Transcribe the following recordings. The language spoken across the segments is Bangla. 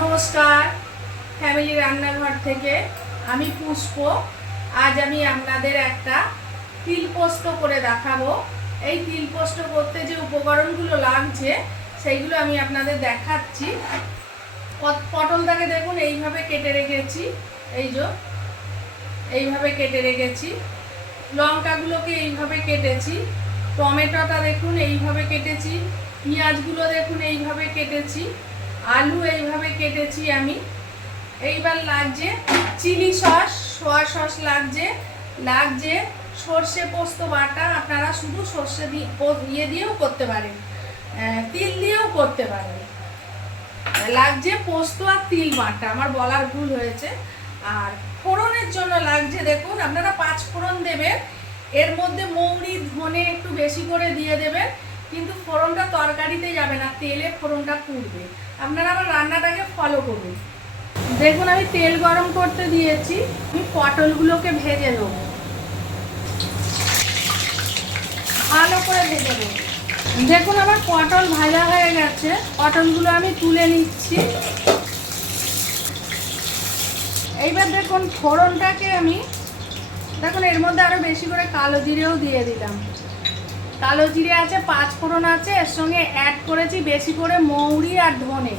নমস্কার, ফ্যামিলি রান্নাঘর থেকে আমি পুষ্প। আজ আমি আপনাদের একটা তিল পোস্ত করে দেখাবো। এই তিল পোস্ত করতে যে উপকরণগুলো লাগছে সেইগুলো আমি আপনাদের দেখাচ্ছি। পটলটাকে দেখুন এইভাবে কেটে রেখেছি, এইভাবে কেটে রেখেছি। লঙ্কাগুলোকে এইভাবে কেটেছি। টমেটোটা দেখুন এইভাবে কেটেছি। পেঁয়াজগুলো দেখুন এইভাবে কেটেছি। আলু এইভাবে কেটেছি আমি। এইবার লাগছে চিলি সস, সোয়া সস লাগছে সর্ষে পোস্ত বাটা। আপনারা শুধু সর্ষে দিয়ে দিয়েও করতে পারেন, তিল দিয়েও করতে পারেন। লাগছে পোস্ত আর তিল বাটা, আমার বলার ভুল হয়েছে। আর ফোড়নের জন্য লাগছে দেখুন, আপনারা 5 ফোড়ন দেবেন। এর মধ্যে মৌরি ধনে একটু বেশি করে দিয়ে দেবেন, কিন্তু ফোড়নটা তরকারিতে যাবে না, তেলে ফোড়নটা পুড়বে। আপনারা আবার রান্নাটাকে ফলো করুন। দেখুন আমি তেল গরম করতে দিয়েছি। আমি পটলগুলোকে ভেজে নেব, ভালো করে ভেজে নেব। দেখুন আমার পটল ভাজা হয়ে গেছে, পটলগুলো আমি তুলে নিচ্ছি। এইবার দেখুন ফোড়নটাকে আমি দেখুন এর মধ্যে আরও বেশি করে কালো জিরেও দিয়ে দিলাম। কালো জিরে আছে, 5 ফোড়ন আছে, এর সঙ্গে অ্যাড করেছি বেশি করে মৌরি আর ধনে।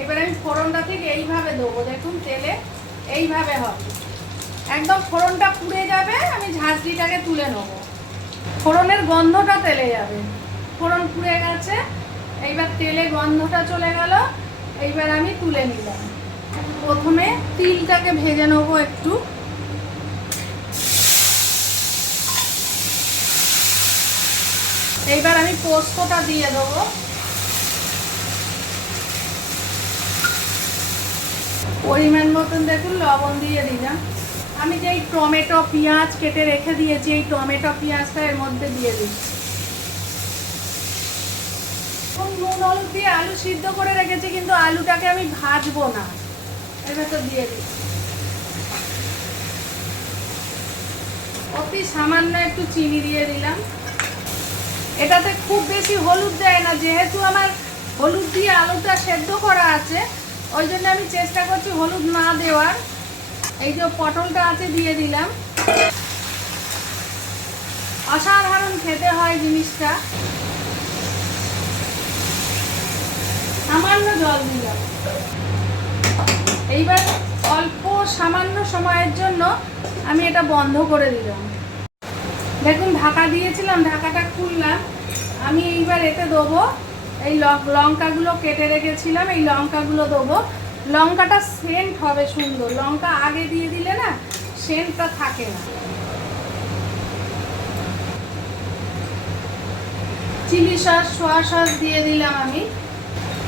এবার আমি ফোড়নটা ঠিক এইভাবে দেবো, দেখুন তেলে এইভাবে হবে, একদম ফোড়নটা পুড়ে যাবে। আমি ঝাঁঝরিটাকে তুলে নেব, ফোড়নের গন্ধটা তেলে যাবে। ফোড়ন পুড়ে গেছে, এইবার তেলে গন্ধটা চলে গেল। এইবার আমি তুলে নিলাম। প্রথমে তিলটাকে ভেজে নেবো একটু। এইবার আমি পোস্তটা দিয়ে দেবো। পরিমাণ মতন দেখুন লবণ দিয়ে দিলাম। আমি যেই টমেটো পেঁয়াজ কেটে রেখে দিয়েছি, এই টমেটো পেঁয়াজটা এর মধ্যে দিয়ে দিচ্ছি। নুন হলুদ দিয়ে আলু সিদ্ধ করে রেখেছি, কিন্তু আলুটাকে আমি ভাজবো না, এর ভেতর দিয়ে দিচ্ছি। অতি সামান্য একটু চিনি দিয়ে দিলাম। এটাতে খুব বেশি হলুদ দেয় না, যেহেতু আমার হলুদ দিয়ে আলুটা সেদ্ধ করা আছে, ওই জন্য আমি চেষ্টা করছি হলুদ না দেওয়ার। এই যে পটলটা আছে দিয়ে দিলাম। অসাধারণ খেতে হয় জিনিসটা। সামান্য জল দিলাম। এইবার অল্প সামান্য সময়ের জন্য আমি এটা বন্ধ করে দিলাম। দেখুন ঢাকা দিয়েছিলাম, ঢাকাটা খুললাম। আমি এইবার এতে দেবো এই লঙ্কাগুলো কেটে রেখেছিলাম, এই লঙ্কাগুলো দেবো। লঙ্কাটা সেন্ট হবে সুন্দর, লঙ্কা আগে দিয়ে দিলে না সেন্টটা থাকে না। চিলি সস, সোয়া সস দিয়ে দিলাম আমি।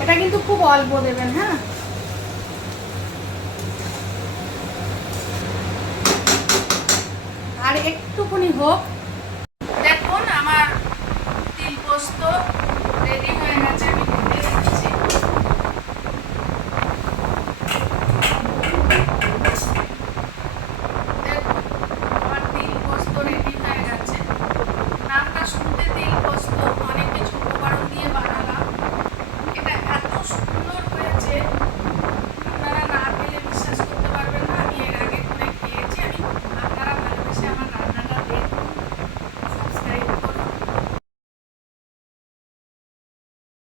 এটা কিন্তু খুব অল্প দেবেন, হ্যাঁ। আর একটুখানি হোক। দেখুন আমার তিল পোস্ত রেডি হয়ে গেছে।